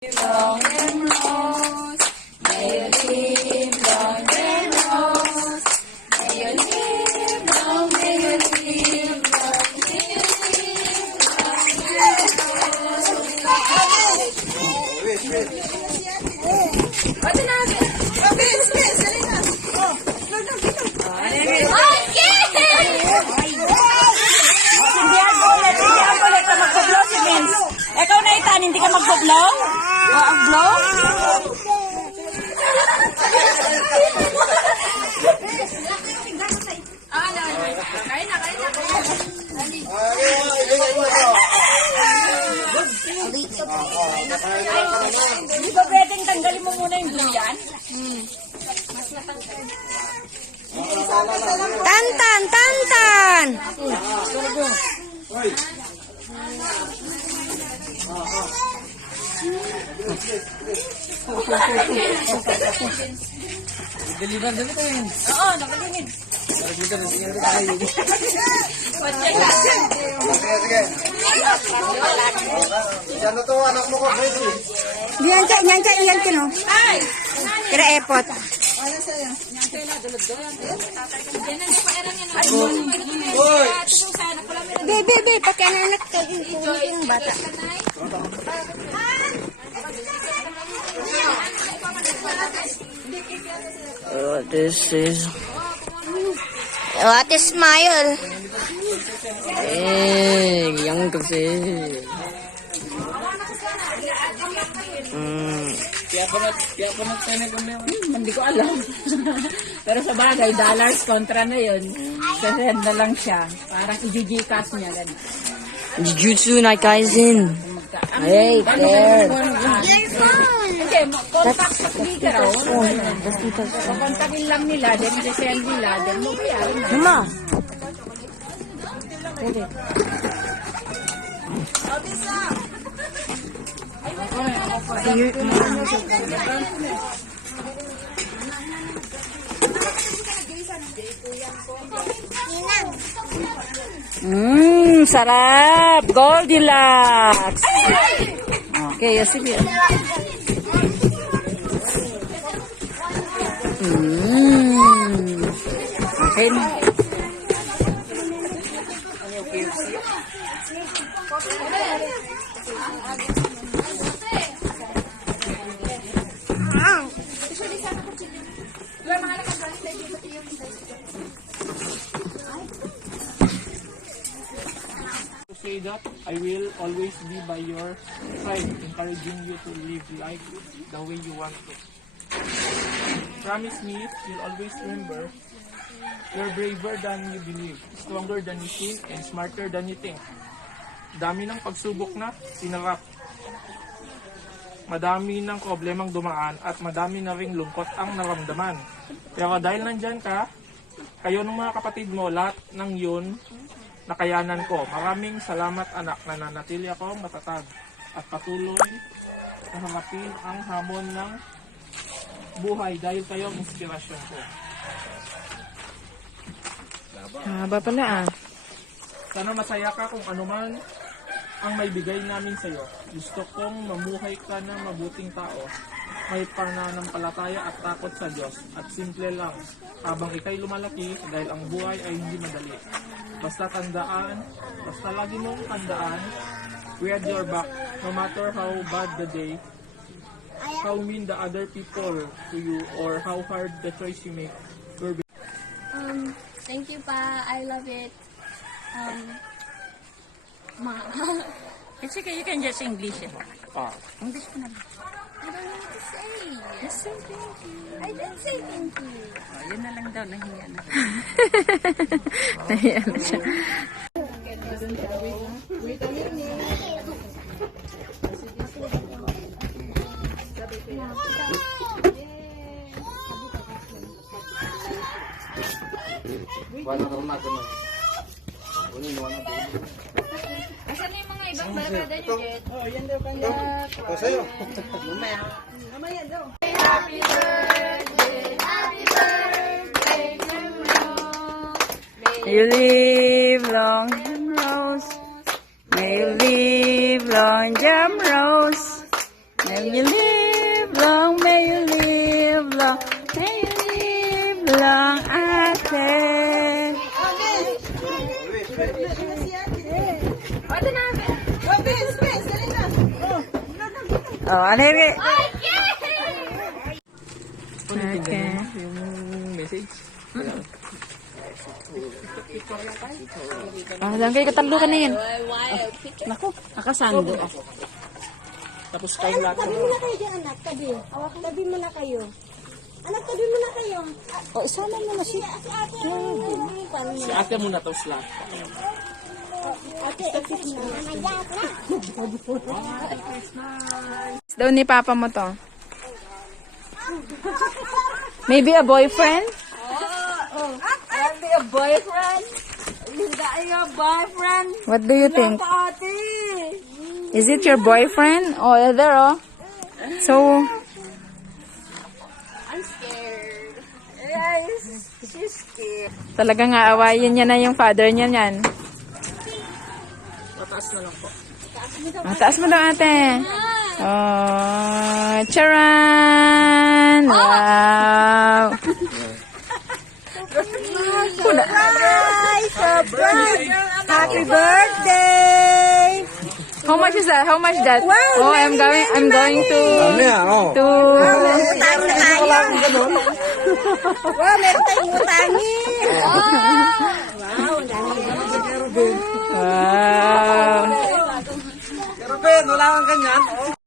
Long and rose, may you live long and rose, may you live long, may you live long, may you live long. Pati natin. Bilis, bilis, dali na. Sindihan ko ulit na magpa-blow si Vince. Ikaw na itan, hindi ka magpa-blow? O, ang blow? Hindi ba pwedeng tanggalin mo muna yung duyan? Tantan, tantan. Deliver dito ko yun. Oo, nakalingin. Sige. Yan na to, anak mo ko, baby. Diyan ka, no? Ay! Kira epot. Hoy! Be, pati anak ka. Yung bata. This is... What a smile. Yang kasi. Hindi ko alam. Pero sa bagay, dollars kontra na yun. Sasend na lang siya. Parang i-Gcash niya. Jujutsu na Kaisen. Hey, there. Your Hindi, contact sa speaker. Kontakin lang nila, then i-send nila, then mo bayaran na. Mama. Sarap! Goldilocks! Okay, sige. Okay. Say that I will always be by your side, encouraging you to live life the way you want to. Promise me you'll always remember you're braver than you believe, stronger than you think, and smarter than you think. Dami ng pagsubok na sinarap. Madami ng problemang dumaan at madami na ring lungkot ang naramdaman. Pero dahil nandyan ka, kayo ng mga kapatid mo, lahat ng yun, nakayanan ko. Maraming salamat anak, nananatili ako matatag at patuloy na harapin ang hamon ng buhay dahil kayo ang inspirasyon ko. Haba pala Sana masaya ka kung anuman ang may bigay namin sa iyo. Gusto kong mamuhay ka ng mabuting tao, may pananampalataya at takot sa Diyos, at simple lang habang ikay lumalaki dahil ang buhay ay hindi madali. Basta lagi mong tandaan, we had your back, no matter how bad the day, how mean the other people to you, or how hard the choice you make. Thank you pa. I love it. It's okay, you can just English it. I English ko na. don't know what to say. Just say thank you. I didn't say thank you. Yun na lang daw, nahiya na. Nahiya na siya. Asan na yung mga ibang barkada niyo, Jet? Ito sa'yo. Happy birthday to you. May you live long and rose. May you live long, Jam Rose. May you live long, may you live long, may you live long, ate. Oh, ano yun? Okay. Yung message. Ah, lang kayo katalo ka na yan. Naku, nakasando. Tapos kayo lahat. Tabi mo na kayo dyan, anak. Tabi. Tabi mo na kayo. Anak, tabi mo na kayo. O, isama mo na siya. Si ate, paano Si ate muna tapos lahat. ate, nanagyak na. Daw ni papa mo to. Maybe a boyfriend? Maybe a boyfriend? Hindi a boyfriend? What do you think? Ate! Is it your boyfriend? Oh, there, oh. So, I'm scared. Yes, she's scared. talagang aawayin niya na yung father niya yan. Tataas na lang po. Taas mo daw, ate. Oh, charan! Wow! Happy birthday! How much is that? How much that? Oh, I'm going to Ano yan? Oh. Utang na tayo. Wow, meron tayong utangin. Wow! Pero Ben, wala kang ganyan. Oh.